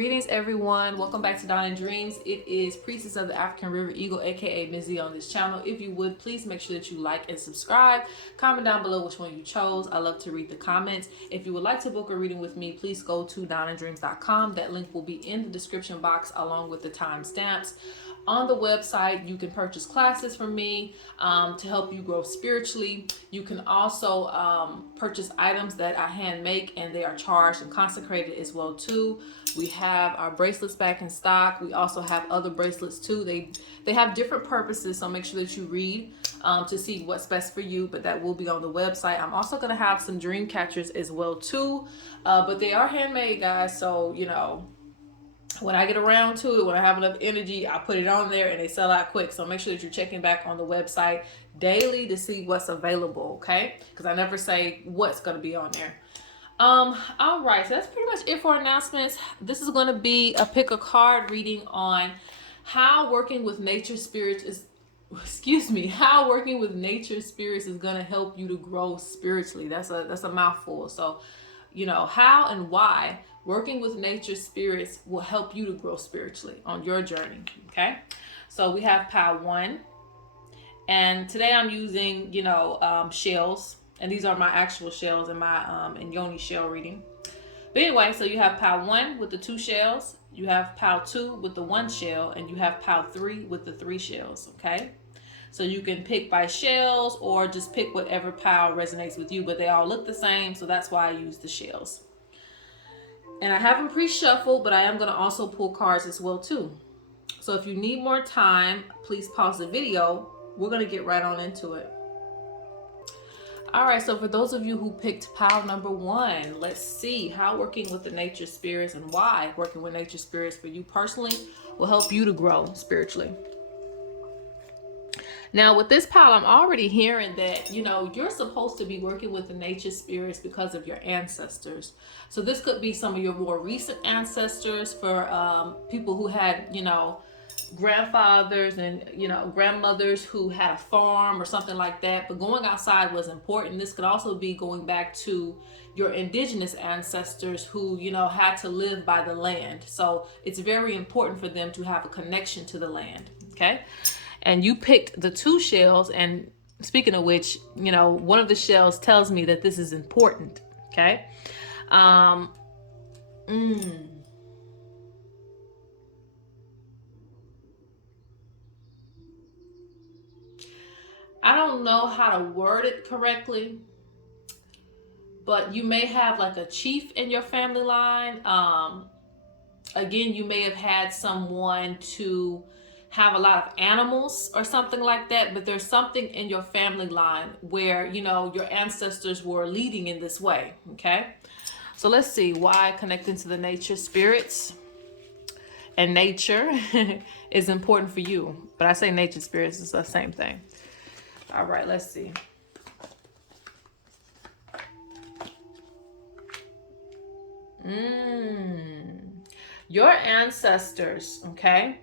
Greetings, everyone. Welcome back to Dawn and Dreams. It is Priestess of the African River Eagle, aka Ms.Z on this channel. If you would, please make sure that you like and subscribe. Comment down below which one you chose. I love to read the comments. If you would like to book a reading with me, please go to dawnanddreams.com. That link will be in the description box along with the timestamps. On the website, you can purchase classes from me to help you grow spiritually. You can also purchase items that I hand make, and they are charged and consecrated as well too. We have our bracelets back in stock. We also have other bracelets too. They have different purposes, so make sure that you read to see what's best for you, but that will be on the website. I'm also going to have some Dreamcatchers as well too, but they are handmade, guys, so you know, when I get around to it, when I have enough energy, I put it on there and they sell out quick. So make sure that you're checking back on the website daily to see what's available, okay? Because I never say what's going to be on there. All right, so that's pretty much it for announcements. This is going to be a pick a card reading on how working with nature spirits is, how working with nature spirits is going to help you to grow spiritually. That's a mouthful. So, you know, how and why working with nature spirits will help you to grow spiritually on your journey, okay? So we have pile 1, and today I'm using, shells, and these are my actual shells in my in Yoni shell reading. But anyway, so you have pile 1 with the 2 shells, you have pile 2 with the 1 shell, and you have pile 3 with the 3 shells, okay? So you can pick by shells or just pick whatever pile resonates with you, but they all look the same, so that's why I use the shells. And I haven't pre-shuffled, but I am going to also pull cards as well too. So if you need more time, please pause the video. We're going to get right on into it. All right, so for those of you who picked pile number 1, let's see how working with the nature spirits and why working with nature spirits for you personally will help you to grow spiritually. Now with this pile, I'm already hearing that, you're supposed to be working with the nature spirits because of your ancestors. So this could be some of your more recent ancestors for people who had, grandfathers and, grandmothers who had a farm or something like that. But going outside was important. This could also be going back to your indigenous ancestors who, had to live by the land. So it's very important for them to have a connection to the land, okay? And you picked the 2 shells, and speaking of which, one of the shells tells me that this is important, okay? I don't know how to word it correctly, but you may have like a chief in your family line. Again, you may have had someone to have a lot of animals or something like that, but there's something in your family line where, your ancestors were leading in this way, okay? So let's see why connecting to the nature spirits and nature is important for you. But I say nature spirits, it's the same thing. All right, let's see. Your ancestors, okay?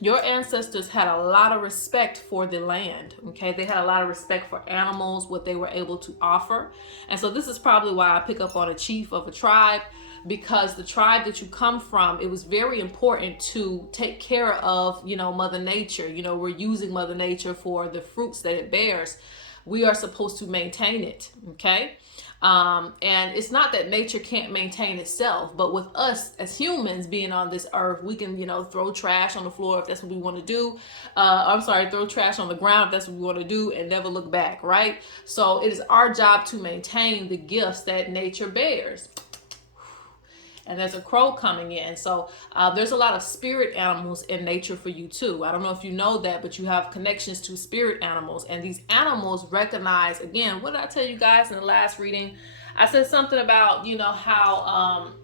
Your ancestors had a lot of respect for the land, okay? They had a lot of respect for animals, what they were able to offer. And so this is probably why I pick up on a chief of a tribe, because the tribe that you come from, it was very important to take care of, Mother Nature. We're using Mother Nature for the fruits that it bears. We are supposed to maintain it, okay? And it's not that nature can't maintain itself, but with us as humans being on this earth, we can, throw trash on the floor if that's what we want to do. Throw trash on the ground if that's what we want to do and never look back, right? So it is our job to maintain the gifts that nature bears. And there's a crow coming in. So there's a lot of spirit animals in nature for you too. I don't know if you know that, but you have connections to spirit animals. And these animals recognize, again, what did I tell you guys in the last reading? I said something about, how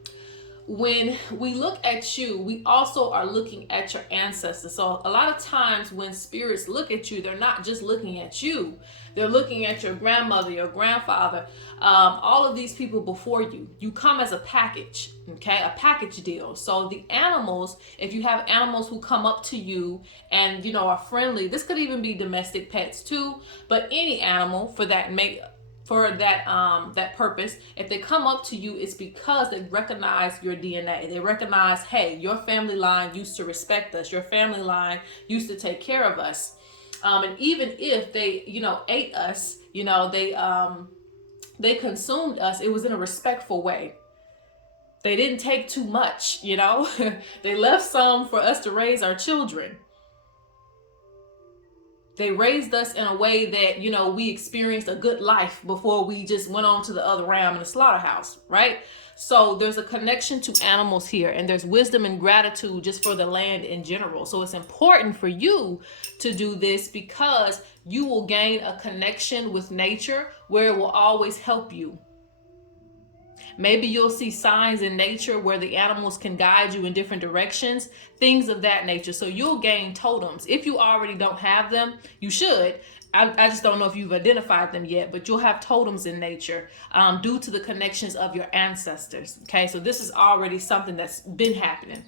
when we look at you, we also are looking at your ancestors. So a lot of times when spirits look at you, they're not just looking at you. They're looking at your grandmother, your grandfather, all of these people before you. You come as a package, okay? A package deal. So the animals, if you have animals who come up to you and, are friendly, this could even be domestic pets too, but any animal for that for that purpose. If they come up to you, it's because they recognize your DNA. They recognize, hey, your family line used to respect us. Your family line used to take care of us. And even if they, ate us, they consumed us, it was in a respectful way. They didn't take too much, They left some for us to raise our children. They raised us in a way that, we experienced a good life before we just went on to the other ram in the slaughterhouse, right? So there's a connection to animals here, and there's wisdom and gratitude just for the land in general. So it's important for you to do this because you will gain a connection with nature where it will always help you. Maybe you'll see signs in nature where the animals can guide you in different directions, things of that nature. So you'll gain totems. If you already don't have them, you should. I just don't know if you've identified them yet, but you'll have totems in nature due to the connections of your ancestors. Okay, so this is already something that's been happening.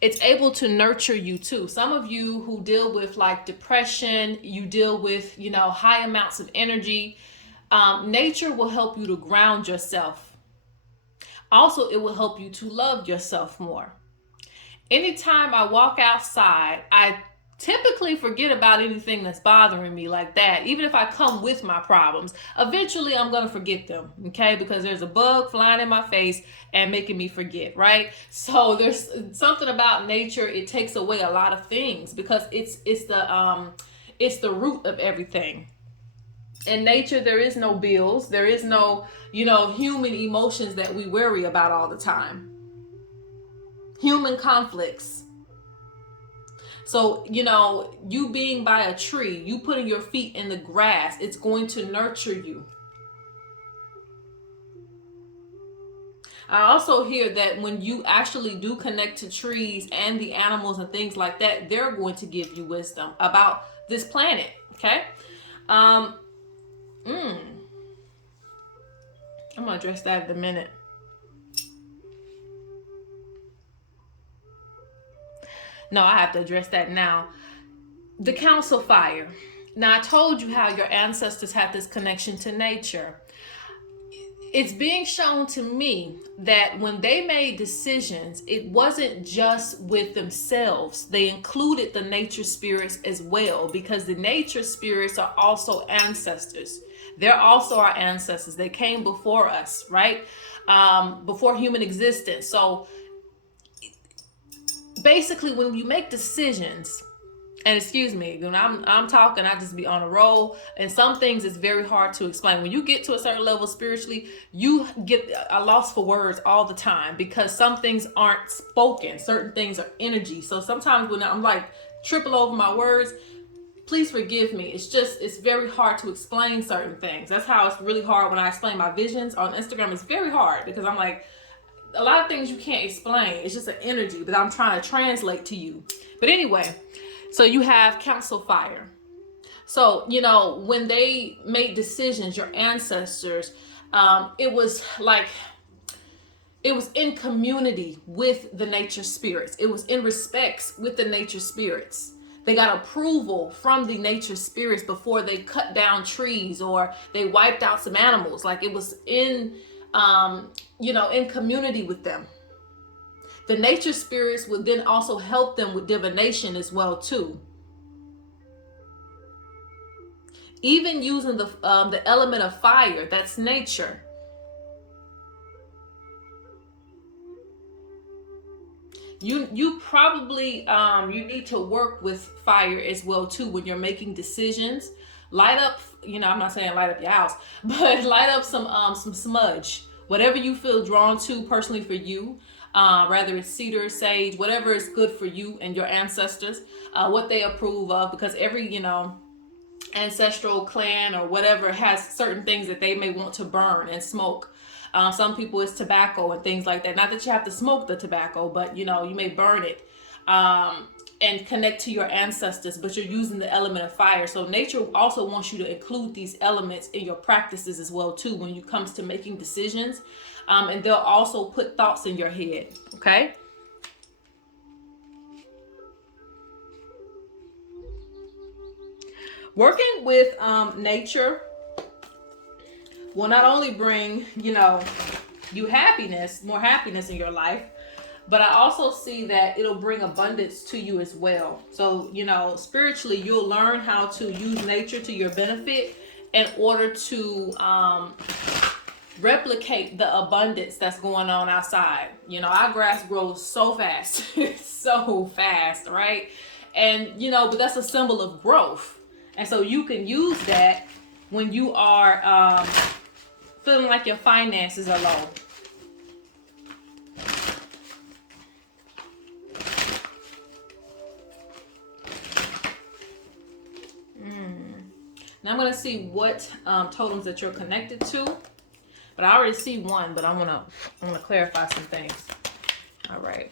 It's able to nurture you too. Some of you who deal with like depression, you deal with, high amounts of energy. Nature will help you to ground yourself. Also, it will help you to love yourself more. Anytime I walk outside, I typically forget about anything that's bothering me like that. Even if I come with my problems, eventually I'm going to forget them, okay? Because there's a bug flying in my face and making me forget, right? So there's something about nature. It takes away a lot of things because it's the root of everything. In nature, there is no bills. There is no, human emotions that we worry about all the time. Human conflicts. So, you being by a tree, you putting your feet in the grass, it's going to nurture you. I also hear that when you actually do connect to trees and the animals and things like that, they're going to give you wisdom about this planet, okay? I'm going to address that in a minute. No, I have to address that now. The council fire. Now, I told you how your ancestors had this connection to nature. It's being shown to me that when they made decisions, it wasn't just with themselves. They included the nature spirits as well, because the nature spirits are also ancestors. They're also our ancestors. They came before us, right? Before human existence. So basically, when you make decisions, and excuse me, when I'm talking, I just be on a roll, and some things it's very hard to explain. When you get to a certain level spiritually, you get a loss for words all the time because some things aren't spoken. Certain things are energy. So sometimes when I'm like triple over my words, please forgive me. It's very hard to explain certain things. That's how it's really hard when I explain my visions on Instagram. It's very hard because I'm like, a lot of things you can't explain. It's just an energy that I'm trying to translate to you. But anyway, so you have council fire. So, when they made decisions, your ancestors, it was in community with the nature spirits. It was in respects with the nature spirits. They got approval from the nature spirits before they cut down trees or they wiped out some animals. Like it was in community with them. The nature spirits would then also help them with divination as well too. Even using the element of fire, that's nature. You probably you need to work with fire as well too when you're making decisions. Light up, I'm not saying light up your house, but light up some smudge. Whatever you feel drawn to personally for you, whether it's cedar, sage, whatever is good for you and your ancestors, what they approve of, because every ancestral clan or whatever has certain things that they may want to burn and smoke. Some people it's tobacco and things like that. Not that you have to smoke the tobacco, but you may burn it and connect to your ancestors, but you're using the element of fire. So nature also wants you to include these elements in your practices as well too when it comes to making decisions. And they'll also put thoughts in your head, okay? Working with nature, will not only bring, you know, you happiness, more happiness in your life, but I also see that it'll bring abundance to you as well. So, you know, spiritually, you'll learn how to use nature to your benefit in order to replicate the abundance that's going on outside. You know, our grass grows so fast, so fast, right? And, you know, but that's a symbol of growth. And so you can use that when you are feeling like your finances are low. Now I'm going to see what totems that you're connected to. But I already see one, but I want to clarify some things. All right.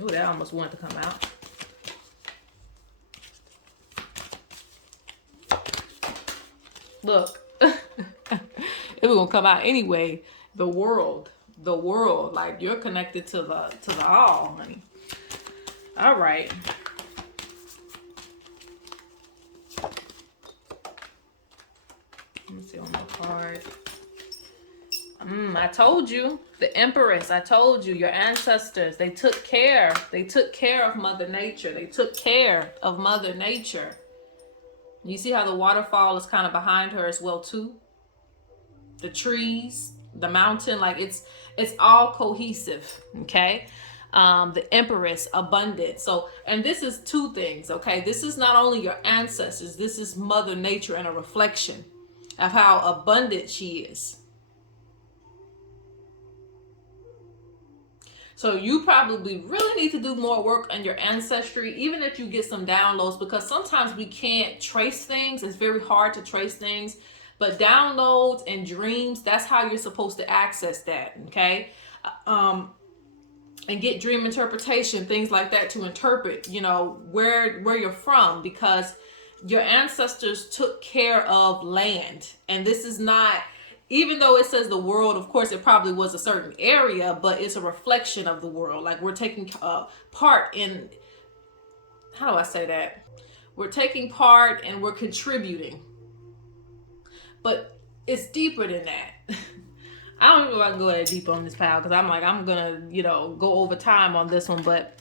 Ooh, that almost wanted to come out. Look. It was going to come out anyway. The world, like you're connected to the all, honey. All right. Let me see on the card. I told you, the Empress. I told you, your ancestors. They took care. They took care of Mother Nature. They took care of Mother Nature. You see how the waterfall is kind of behind her as well too. The trees, the mountain, like it's all cohesive. Okay. The Empress, abundance. So, and this is two things, okay? This is not only your ancestors, this is Mother Nature and a reflection of how abundant she is. So you probably really need to do more work on your ancestry, even if you get some downloads, because sometimes we can't trace things. It's very hard to trace things, but downloads and dreams, that's how you're supposed to access that, okay? And get dream interpretation, things like that, to interpret, you know, where you're from, because your ancestors took care of land. And this is not, even though it says the world, of course it probably was a certain area, but it's a reflection of the world. Like we're taking part in, how do I say that? We're taking part and we're contributing. But it's deeper than that. I don't even know if I can go that deep on this pile, because I'm gonna, you know, go over time on this one. But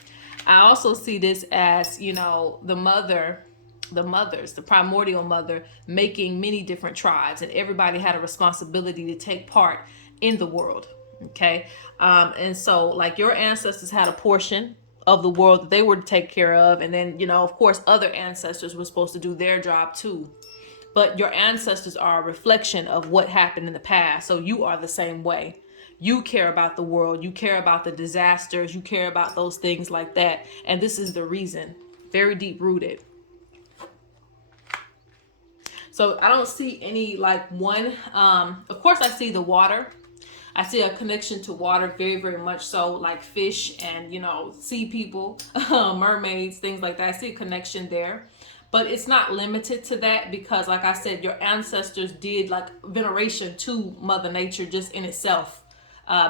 I also see this as, you know, the mothers, the primordial mother, making many different tribes, and everybody had a responsibility to take part in the world. Okay. And so like your ancestors had a portion of the world that they were to take care of. And then, you know, of course, other ancestors were supposed to do their job too. But your ancestors are a reflection of what happened in the past. So you are the same way. You care about the world. You care about the disasters. You care about those things like that. And this is the reason. Very deep rooted. So I don't see any like one. Of course, I see the water. I see a connection to water, very, very much so, like fish and, you know, sea people, mermaids, things like that. I see a connection there. But it's not limited to that, because like I said, your ancestors did like veneration to Mother Nature just in itself,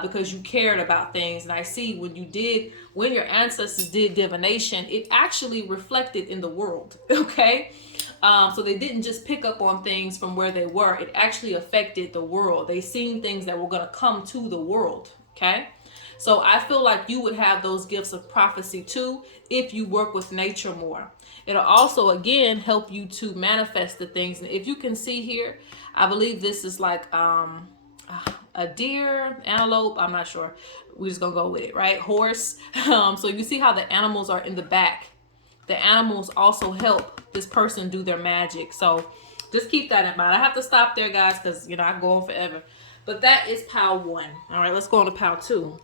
because you cared about things. And I see when your ancestors did divination, it actually reflected in the world. Okay. So they didn't just pick up on things from where they were. It actually affected the world. They seen things that were going to come to the world. Okay. So I feel like you would have those gifts of prophecy too, if you work with nature more. It'll also, again, help you to manifest the things. And if you can see here, I believe this is like a deer, antelope, I'm not sure. We're just going to go with it, right? Horse. So you see how the animals are in the back. The animals also help this person do their magic. So just keep that in mind. I have to stop there, guys, because, you know, I go on forever. But that is pile 1. All right, let's go on to pile 2.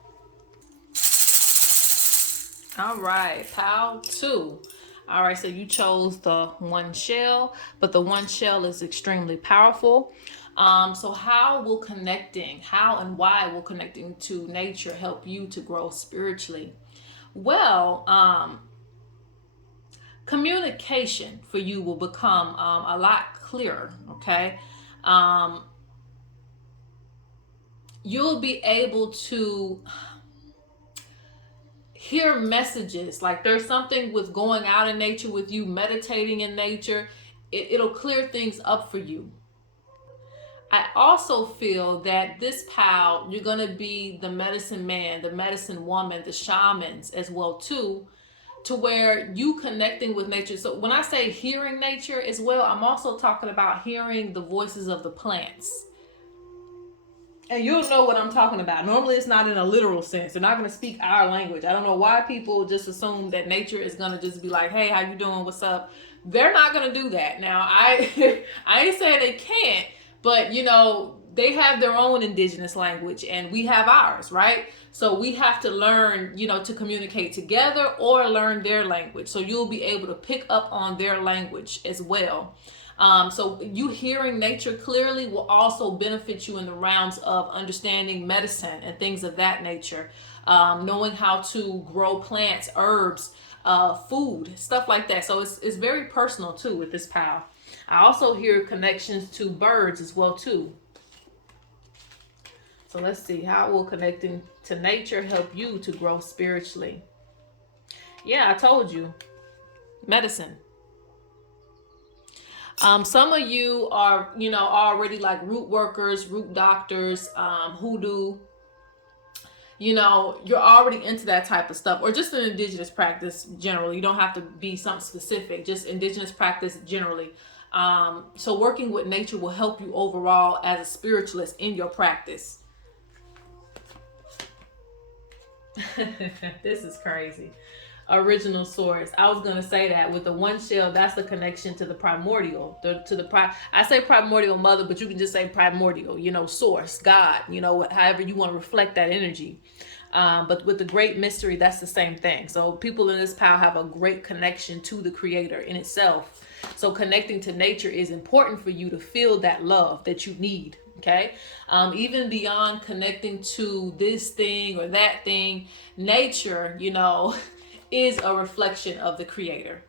All right, pile 2. All right, so you chose the 1 shell, but the 1 shell is extremely powerful. So how and why will connecting to nature help you to grow spiritually? Well, communication for you will become a lot clearer, okay? You'll be able to hear messages. Like there's something with going out in nature, with you meditating in nature. it'll clear things up for you. I also feel that this pal, you're going to be the medicine man, the medicine woman, the shamans as well too, to where you connecting with nature. So when I say hearing nature as well, I'm also talking about hearing the voices of the plants. And you'll know what I'm talking about. Normally it's not in a literal sense. They're not going to speak our language. I don't know why people just assume that nature is going to just be like, hey, how you doing? What's up? They're not going to do that. Now, I ain't saying they can't, but you know, they have their own indigenous language and we have ours, right? So we have to learn, you know, to communicate together or learn their language. So you'll be able to pick up on their language as well. So you hearing nature clearly will also benefit you in the realms of understanding medicine and things of that nature. Knowing how to grow plants, herbs, food, stuff like that. So it's very personal too with this pal. I also hear connections to birds as well too. So let's see, how will connecting to nature help you to grow spiritually? Yeah, I told you, medicine. Some of you are, you know, already like root workers, root doctors, hoodoo. You know, you're already into that type of stuff, or just an indigenous practice generally. You don't have to be something specific, just indigenous practice generally. So working with nature will help you overall as a spiritualist in your practice. This is crazy. Original source. I was going to say that with the one shell, that's the connection to the primordial, I say primordial mother, but you can just say primordial, you know, source, God, you know, however you want to reflect that energy. But with the great mystery, that's the same thing. So people in this pile have a great connection to the creator in itself. So connecting to nature is important for you to feel that love that you need. Okay. Even beyond connecting to this thing or that thing, nature, you know, is a reflection of the creator.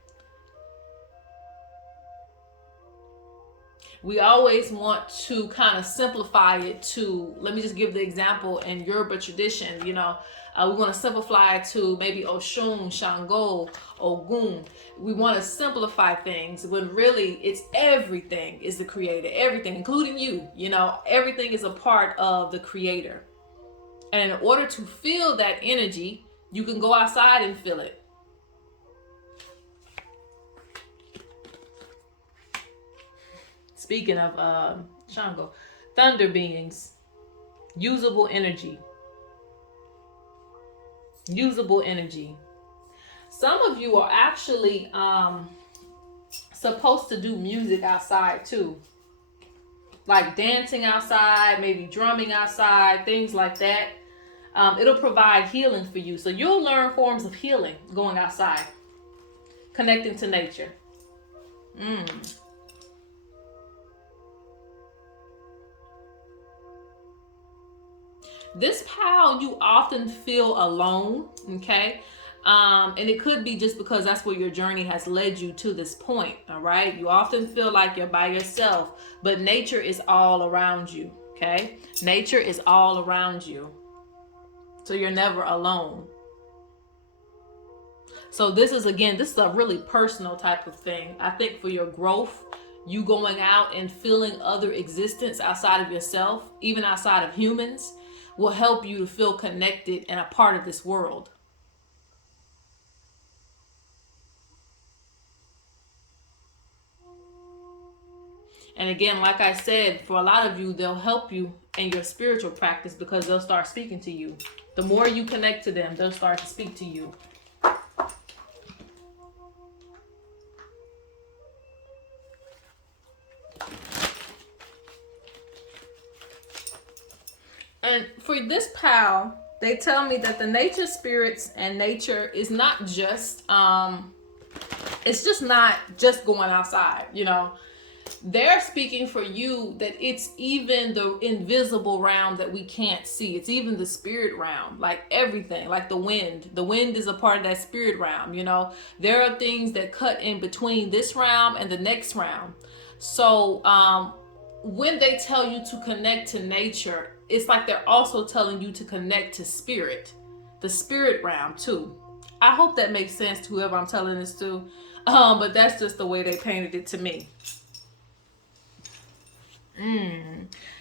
We always want to kind of simplify it to, let me just give the example in Yoruba tradition, you know, we want to simplify it to maybe Oshun, Shango, Ogun. We want to simplify things when really it's everything is the creator, everything, including you, you know, everything is a part of the creator. And in order to feel that energy, you can go outside and feel it. Speaking of Shango, thunder beings, usable energy. Usable energy. Some of you are actually supposed to do music outside too. Like dancing outside, maybe drumming outside, things like that. It'll provide healing for you. So you'll learn forms of healing going outside, connecting to nature. This pal, you often feel alone, okay? And it could be just because that's where your journey has led you to this point, all right? You often feel like you're by yourself, but nature is all around you, okay? Nature is all around you. So you're never alone. So this is a really personal type of thing. I think for your growth, you going out and feeling other existence outside of yourself, even outside of humans, will help you to feel connected and a part of this world. And again, like I said, for a lot of you, they'll help you in your spiritual practice because they'll start speaking to you. The more you connect to them, they'll start to speak to you. And for this pal, they tell me that the nature spirits and nature is not just, it's just not just going outside, you know. They're speaking for you that it's even the invisible realm that we can't see. It's even the spirit realm, like everything, like the wind. The wind is a part of that spirit realm, you know. There are things that cut in between this realm and the next realm. So when they tell you to connect to nature, it's like they're also telling you to connect to spirit, the spirit realm too. I hope that makes sense to whoever I'm telling this to. But that's just the way they painted it to me.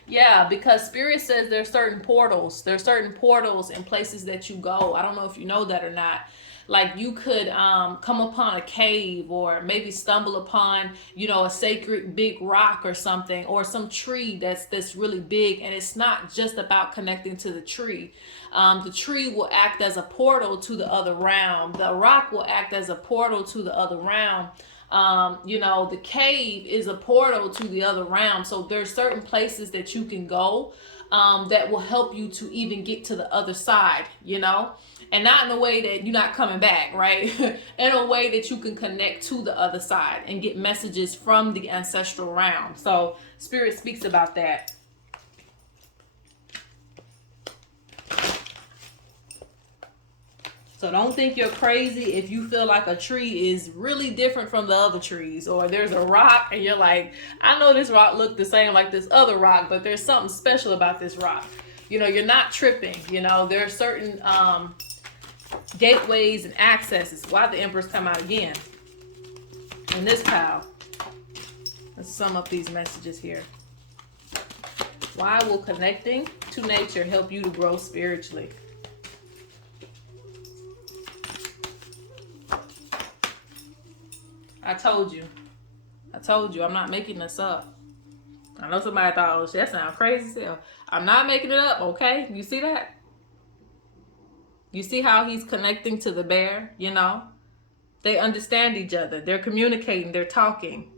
Yeah, because Spirit says there's certain portals. There's certain portals and places that you go. I don't know if you know that or not. Like you could come upon a cave, or maybe stumble upon, you know, a sacred big rock or something, or some tree that's really big, and it's not just about connecting to the tree. The tree will act as a portal to the other realm. The rock will act as a portal to the other realm. You know, the cave is a portal to the other realm. So there's certain places that you can go that will help you to even get to the other side, you know, and not in a way that you're not coming back, right? In a way that you can connect to the other side and get messages from the ancestral realm. So Spirit speaks about that. So don't think you're crazy if you feel like a tree is really different from the other trees, or there's a rock and you're like, I know this rock looked the same like this other rock, but there's something special about this rock. You know, you're not tripping. You know, there are certain gateways and accesses. Why the Emperor's come out again in this pile? Let's sum up these messages here. Why will connecting to nature help you to grow spiritually? I told you. I'm not making this up. I know somebody thought, oh, that sounds crazy as hell. I'm not making it up, okay? You see that? You see how he's connecting to the bear, you know? They understand each other. They're communicating. They're talking.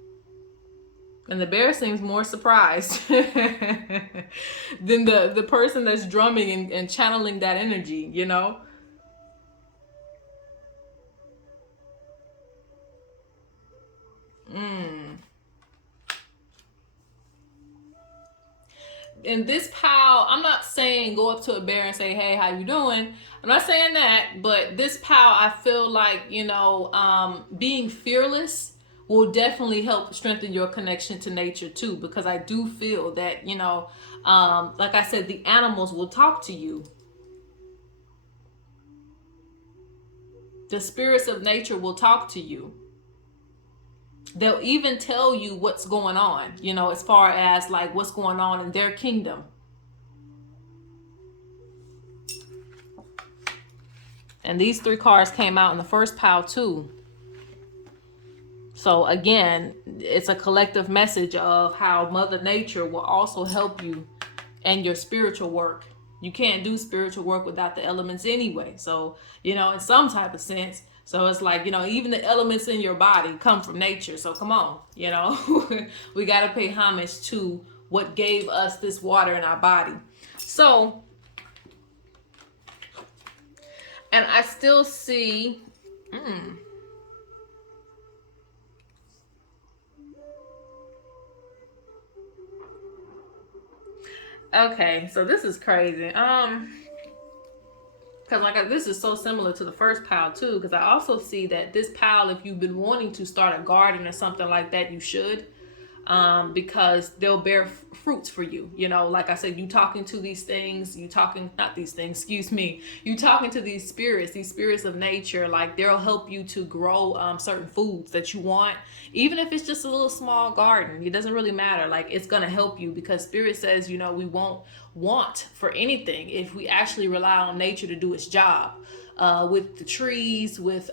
And the bear seems more surprised than the person that's drumming and channeling that energy, you know? In this pile, I'm not saying go up to a bear and say, hey, how you doing? I'm not saying that, but this pile, I feel like, you know, being fearless will definitely help strengthen your connection to nature too, because I do feel that, you know, like I said, the animals will talk to you. The spirits of nature will talk to you. They'll even tell you what's going on, you know, as far as like what's going on in their kingdom. And these 3 cards came out in the first pile too. So again, it's a collective message of how Mother Nature will also help you in your spiritual work. You can't do spiritual work without the elements anyway. So, you know, in some type of sense. So it's like, you know, even the elements in your body come from nature. So come on, you know, we got to pay homage to what gave us this water in our body. So, and I still see, okay, so this is crazy. Because like this is so similar to the first pile too, because I also see that this pile, if you've been wanting to start a garden or something like that, you should, because they'll bear fruits for you. You know, like I said, you talking to these things, you talking to these spirits of nature, like they'll help you to grow certain foods that you want. Even if it's just a little small garden, it doesn't really matter. Like it's going to help you, because Spirit says, you know, we won't want for anything if we actually rely on nature to do its job, with the trees, with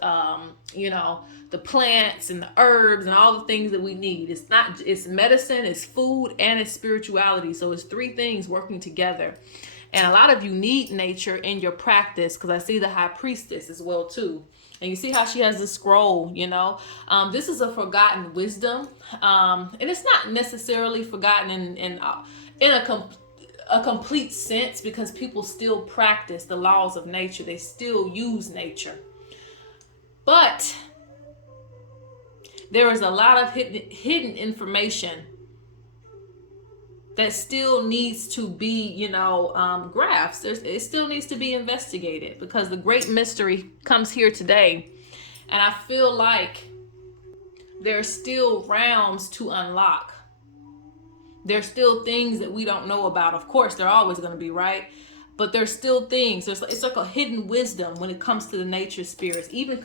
you know, the plants and the herbs and all the things that we need. It's medicine, it's food, and it's spirituality. So it's 3 things working together. And a lot of you need nature in your practice, because I see the High Priestess as well too. And you see how she has this scroll, you know. This is a forgotten wisdom, and it's not necessarily forgotten in a complete sense, because people still practice the laws of nature. They still use nature. But there is a lot of hidden information that still needs to be, you know, grasped. It still needs to be investigated, because the great mystery comes here today. And I feel like there's still realms to unlock. There's still things that we don't know about. Of course, they're always going to be, right? but there's still things. It's like a hidden wisdom when it comes to the nature spirits. Even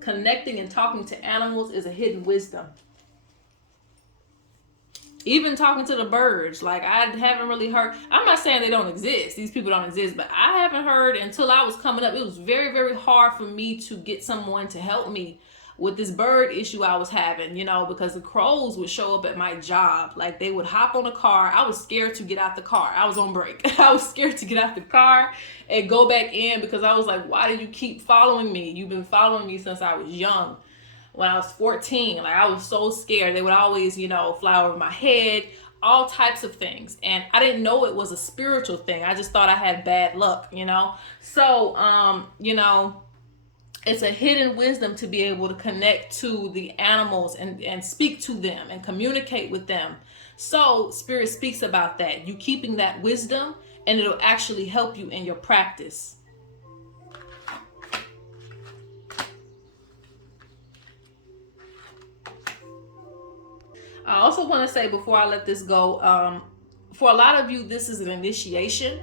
connecting and talking to animals is a hidden wisdom. Even talking to the birds, like I haven't really heard. I'm not saying they don't exist. These people don't exist, but I haven't heard until I was coming up. It was very, very hard for me to get someone to help me with this bird issue I was having, you know, because the crows would show up at my job. Like they would hop on the car. I was scared to get out the car. I was on break. I was scared to get out the car and go back in because I was like, why do you keep following me? You've been following me since I was young. When I was 14, like I was so scared. They would always, you know, fly over my head, all types of things. And I didn't know it was a spiritual thing. I just thought I had bad luck, you know? So, you know, it's a hidden wisdom to be able to connect to the animals and speak to them and communicate with them. So Spirit speaks about that. You keeping that wisdom, and it'll actually help you in your practice. I also want to say before I let this go, for a lot of you, this is an initiation.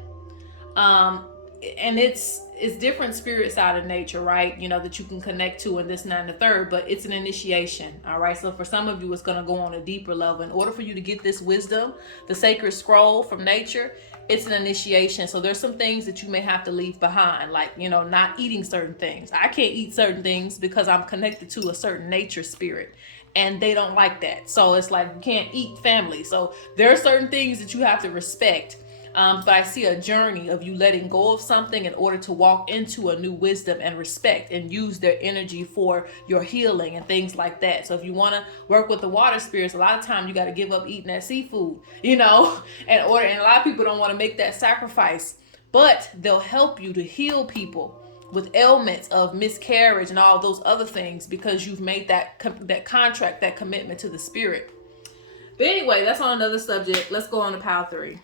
And it's different spirits out of nature, right? You know, that you can connect to in this, and that, and the third, but it's an initiation. All right. So for some of you, it's going to go on a deeper level. In order for you to get this wisdom, the sacred scroll from nature, it's an initiation. So there's some things that you may have to leave behind, like, you know, not eating certain things. I can't eat certain things because I'm connected to a certain nature spirit, and they don't like that. So it's like you can't eat family. So there are certain things that you have to respect. But I see a journey of you letting go of something in order to walk into a new wisdom and respect and use their energy for your healing and things like that. So if you want to work with the water spirits, a lot of times you got to give up eating that seafood, you know, and a lot of people don't want to make that sacrifice, but they'll help you to heal people with ailments of miscarriage and all those other things because you've made that contract, that commitment to the spirit. But anyway, that's on another subject. Let's go on to pile 3.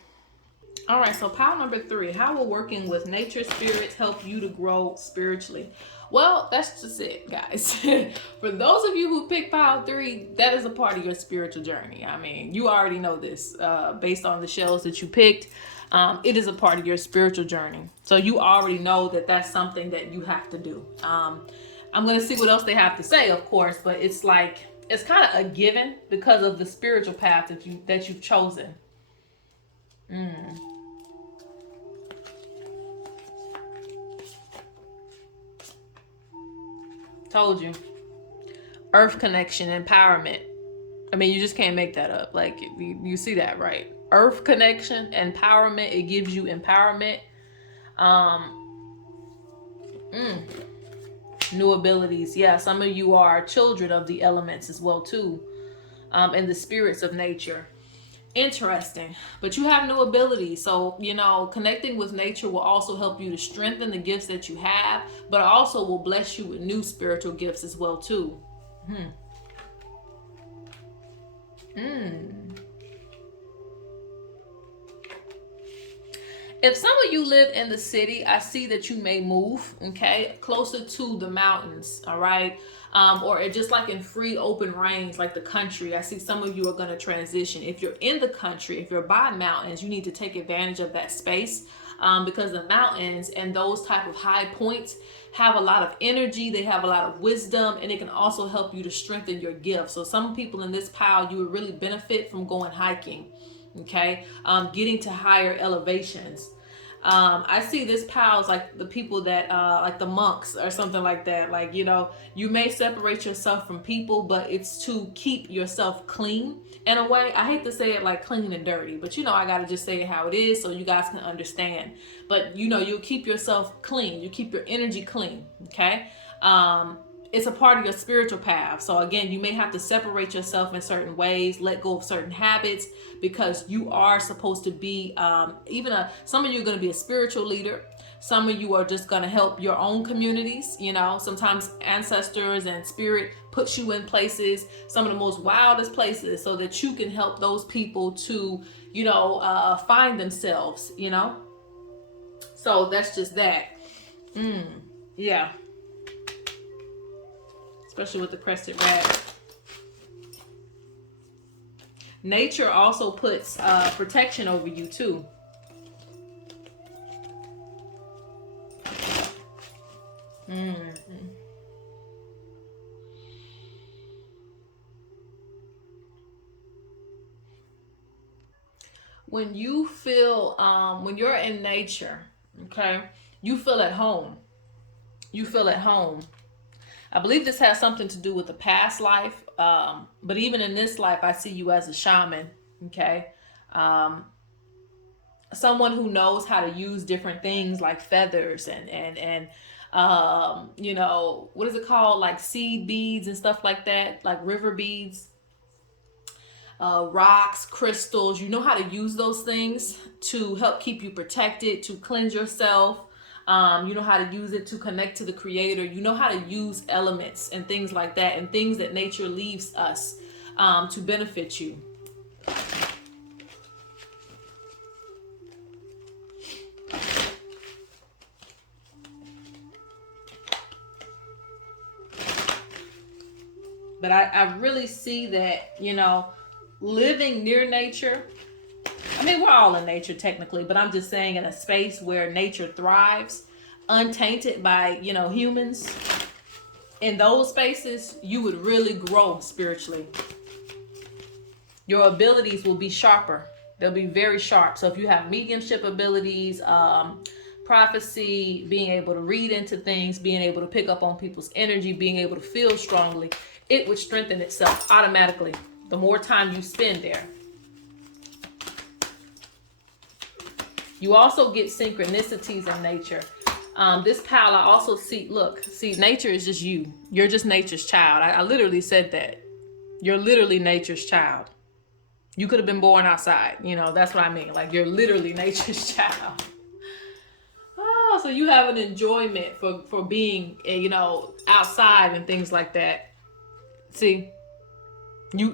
All right, so pile number 3, how will working with nature spirits help you to grow spiritually? Well, that's just it, guys. For those of you who pick pile 3, that is a part of your spiritual journey. I mean, you already know this based on the shells that you picked. It is a part of your spiritual journey. So you already know that that's something that you have to do. I'm going to see what else they have to say, of course, but it's like, it's kind of a given because of the spiritual path that you've chosen. Told you. Earth connection, empowerment. I mean, you just can't make that up. Like, you see that, right? Earth connection, empowerment. It gives you empowerment. New abilities. Yeah, some of you are children of the elements as well, too. And the spirits of nature. Interesting. But you have new abilities. So, you know, connecting with nature will also help you to strengthen the gifts that you have, but also will bless you with new spiritual gifts as well, too. If some of you live in the city, I see that you may move, okay, closer to the mountains, all right? Or just like in free open range, like the country, I see some of you are going to transition. If you're in the country, if you're by mountains, you need to take advantage of that space because the mountains and those type of high points have a lot of energy, they have a lot of wisdom, and it can also help you to strengthen your gifts. So some people in this pile, you would really benefit from going hiking, okay? Getting to higher elevations. I see this pile as like the people that like the monks or something like that. Like, you know, you may separate yourself from people, but it's to keep yourself clean in a way. I hate to say it like clean and dirty, but you know, I gotta just say it how it is so you guys can understand. But you know, you'll keep yourself clean, you keep your energy clean, okay? It's a part of your spiritual path. So again, you may have to separate yourself in certain ways, let go of certain habits, because you are supposed to be some of you are going to be a spiritual leader. Some of you are just going to help your own communities. You know, sometimes ancestors and spirit puts you in places, some of the most wildest places, so that you can help those people to, you know, find themselves, you know. So that's just that. Yeah. Especially with the crested rat. Nature also puts protection over you too. Mm-hmm. When you feel, when you're in nature, okay, you feel at home. You feel at home. I believe this has something to do with the past life, but even in this life, I see you as a shaman, okay? Um, Someone who knows how to use different things like feathers and you know, what is it called, like seed beads and stuff like that, like river beads, rocks, crystals. You know how to use those things to help keep you protected, to cleanse yourself. You know how to use it to connect to the creator. You know how to use elements and things like that, and things that nature leaves us to benefit you. But I really see that, you know, living near nature. I mean, we're all in nature technically, but I'm just saying in a space where nature thrives, untainted by, you know, humans. In those spaces, you would really grow spiritually. Your abilities will be sharper. They'll be very sharp. So if you have mediumship abilities, prophecy, being able to read into things, being able to pick up on people's energy, being able to feel strongly, it would strengthen itself automatically the more time you spend there. You also get synchronicities in nature. This pal, I also see, look, see, nature is just you. You're just nature's child. I literally said that. You're literally nature's child. You could have been born outside. You know, that's what I mean. Like, you're literally nature's child. Oh, so you have an enjoyment for being, you know, outside and things like that. See,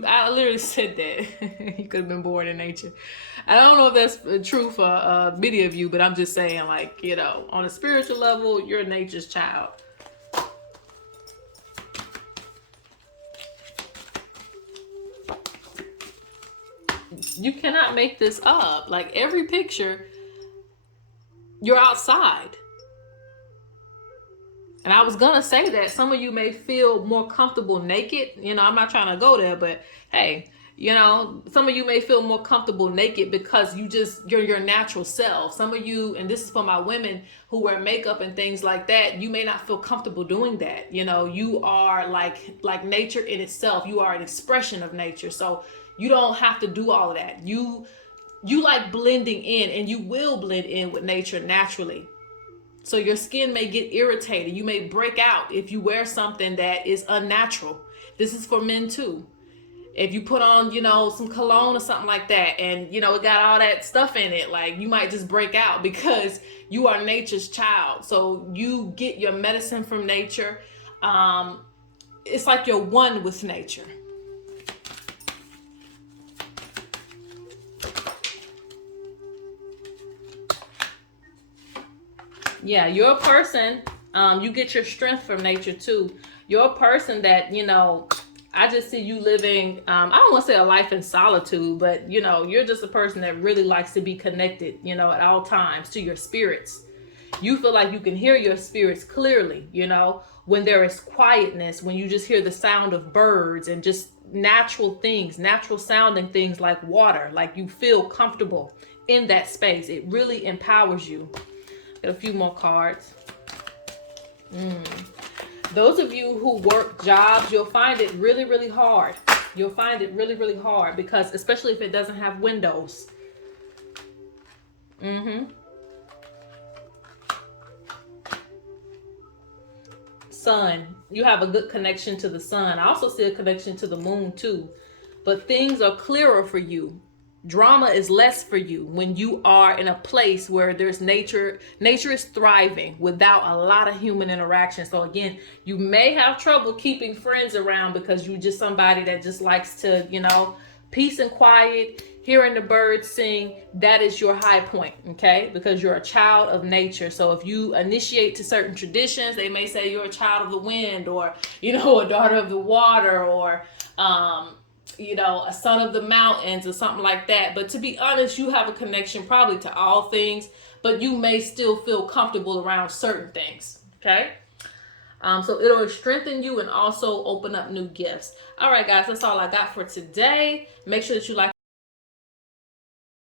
I literally said that. You could have been born in nature. I don't know if that's true for many of you, but I'm just saying, like, you know, on a spiritual level, you're nature's child. You cannot make this up. Like, every picture, you're outside. And I was gonna say that some of you may feel more comfortable naked. You know, I'm not trying to go there, but hey, you know, some of you may feel more comfortable naked because you're your natural self. Some of you, and this is for my women who wear makeup and things like that, you may not feel comfortable doing that. You know, you are like nature in itself. You are an expression of nature. So you don't have to do all of that. You like blending in, and you will blend in with nature naturally. So your skin may get irritated. You may break out if you wear something that is unnatural. This is for men too. If you put on, you know, some cologne or something like that, and, you know, it got all that stuff in it, like, you might just break out because you are nature's child. So you get your medicine from nature. It's like you're one with nature. Yeah, you're a person, you get your strength from nature too. You're a person that, you know, I just see you living, I don't want to say a life in solitude, but, you know, you're just a person that really likes to be connected, you know, at all times to your spirits. You feel like you can hear your spirits clearly, you know, when there is quietness, when you just hear the sound of birds and just natural things, natural sounding things like water, like you feel comfortable in that space. It really empowers you. Get a few more cards. Those of you who work jobs, you'll find it really, really hard. You'll find it really, really hard because, especially if it doesn't have windows. Sun. You have a good connection to the sun. I also see a connection to the moon too. But things are clearer for you. Drama is less for you when you are in a place where there's nature. Nature is thriving without a lot of human interaction. So again, you may have trouble keeping friends around because you're just somebody that just likes to, you know, peace and quiet, hearing the birds sing. That is your high point, okay? Because you're a child of nature. So if you initiate to certain traditions, they may say you're a child of the wind, or, you know, a daughter of the water, or you know, a son of the mountains or something like that. But to be honest, you have a connection probably to all things, but you may still feel comfortable around certain things, okay? So it'll strengthen you and also open up new gifts. All right, guys, that's all I got for today. Make sure that you like